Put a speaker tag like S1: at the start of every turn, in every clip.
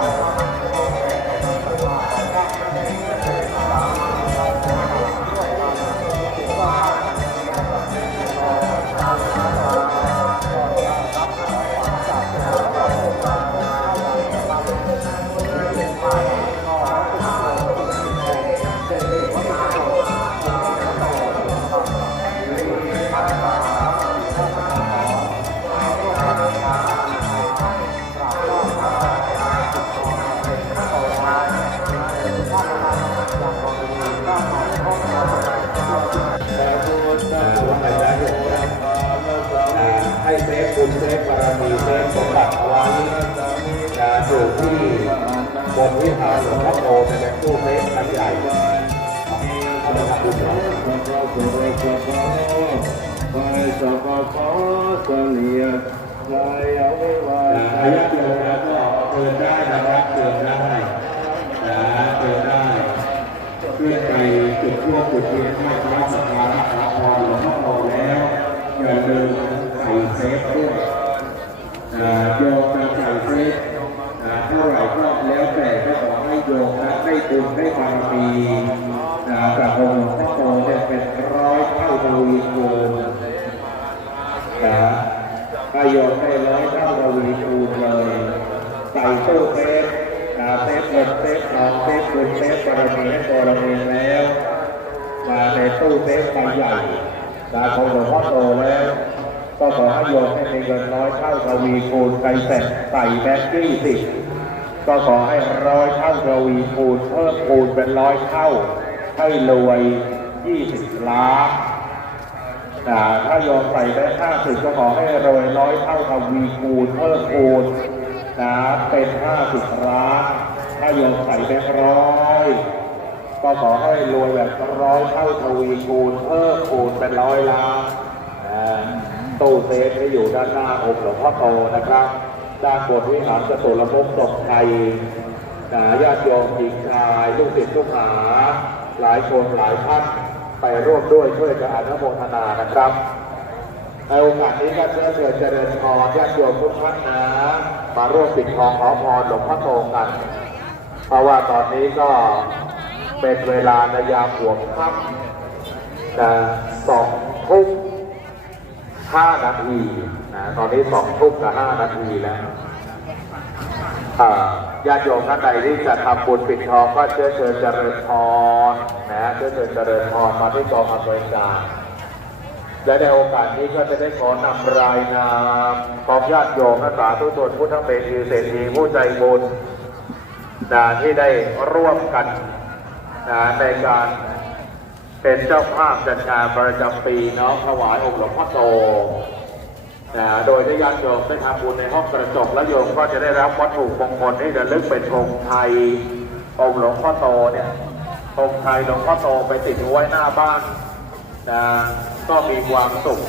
S1: ให้ ซฟบุญเซฟบารมีเซฟสมบัติเอาไว้นะอยู่ที่บนวิหารหลวงพ่อโตเป็นตู้เซฟอันใหญ่นะครับบุญเนาะอายุเดินแล้วก็เดินได้นะครับเดินได้นะเดินได้เพื่อไปจุดทั่วจุดเทียนที่พระสักการะขอพรหลวงพ่อโตแล้วอย่าลืมใส่เซฟด้วยนะโยมจะใส่เซฟนะเท่าไหร่ก็แล้วแต่ก็ขอให้โยมนะได้บุญได้บาร มีนะกับองค์พ่อโตเนี่ยเป็นร้อยเท่าทวีคูณนะประโยชน์ได้ร้อยเท่าระวีคูณเลยใส่ตู้เซฟนะเซฟเงินเซฟทองเซฟเงินเซฟบารมีให้ตัวเราเองแล้วมาในตู้เซฟใบใหญ่นะของหลวงพ่อโตแล้วก็ขอให้โยมให้มีเงินร้อยเท่าระวีคูณใครเสร็จใส่แบงค์ยี่สิบ ก็ขอให้ร้อยเท่าระวีคูณเพิ่มคูณเป็นร้อยเท่า ให้รวยยี่สิบล้านนะถ้าโยมใส่ได้ห้าสิบก็ขอให้รวยร้อยเท่าทวีคูณเพิ่มคูณนะเป็นห้าสิบล้านถ้าโยมใส่ได้ร้อยก็ขอให้รวยแบบร้อยเท่าทวีคูณเพิ่มคูณเป็นร้อยล้านตู้เซฟที่อยู่ด้านหน้าองค์หลวงพ่อโตนะครับ ด้านบนวิหารจตุรมุขศพไทยนะญาติโยมหญิงชายลูกศิษย์ลูกหา หลายคนหลายท่านไปร่วมด้วยช่วยกันอนุโมทนานะครับในโอกาสนี้ก็เชิญเชิญเจริญพรญาติโยมทุกท่านนะมาร่วมปิดทองขอพรหลวงพ่อโตกัน เพราะว่าตอนนี้ก็เป็นเวลาในยามหัวค่ำนะสองทุ่มห้านาที นะตอนนี้สองทุ่มกับห้านาทีแล้วญาติโยมท่านใดที่จะทำบุญปิดทองก็เชิญเชิญเจริญพรนะเชิญเชิญเจริญพรมาที่กองอำนวยการและในโอกาสนี้ก็จะได้ขอนำรายนามของญาติโยมและสาธุชนผู้ทั้งเป็นเศรษฐีผู้ใจบุญนะที่ได้ร่วมกันนะในการเป็นเจ้าภาพจัดงานประจำปีน้อมถวายองค์หลวงพ่อโต นะโดยที่ญาติโยมได้ทำบุญในห้องกระจกและโยมก็จะได้รับวัตถุมงคลที่ระลึกเป็นธงไทยองค์หลวงพ่อโตเนี่ยธงไทยหลวงพ่อโตไปติดไว้หน้าบ้านนะก็มีความสุข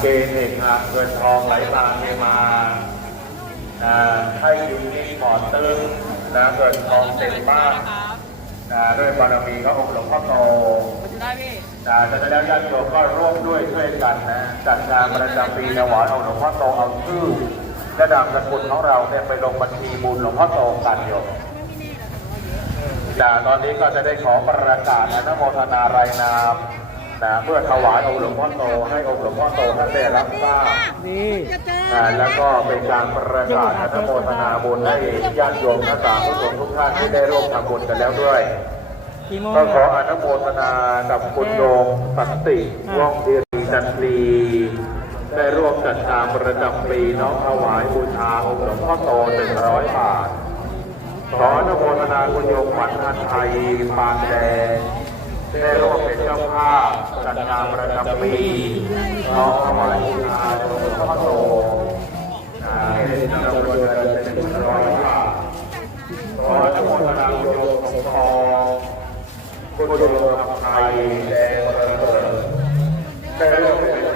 S1: เกณฑ์เอกเงินทองไหลมาเมาให้ยู่นิ่งปลอดตึงนะเงินทองเต็มบ้าน นะด้วยบารมีขององค์หลวงพ่อโต
S2: ได้พี่
S1: นะดังนั้นญาติโยมก็ร่วมด้วยช่วยกันนะจัดงานประจำปีถวายองค์หลวงพ่อโตเอาชื่อและนามสกุลของเราเนี่ยไปลงบัญชีบุญหลวงพ่อโตกันโยมนะตอนนี้ก็จะได้ขอประกาศอนุโมทนารายนามนะเพื่อถวายองค์หลวงพ่อโตให้องค์หลวงพ่อโตท่านได้รับทราบ
S2: นี่
S1: นะ แล้วก็เป็นการประกาศอนุโมทนาบุญให้ญาติโยมทั้งสามผู้ชมทุกท่านที่ได้ร่วมทำบุญกันแล้วด้วย
S2: กี่โมง
S1: ก็ขอ
S2: เนี่ย
S1: อนุโมทนากับคุณโยมสันติว่องธีรีจันทรีได้ร่วมจัดงานประจำปีน้อมถวายบูชาองค์หลวงพ่อโตหนึ่งร้อยบาทขออนุโมทนาคุณโยมขวัญอันไทยปานแดงได้ร่วมเป็นเจ้าภาพจัดงานประจำปีน้อมถวายบูชาองค์หลวงพ่อ ไทยแดงเกิดได้ร่วมเ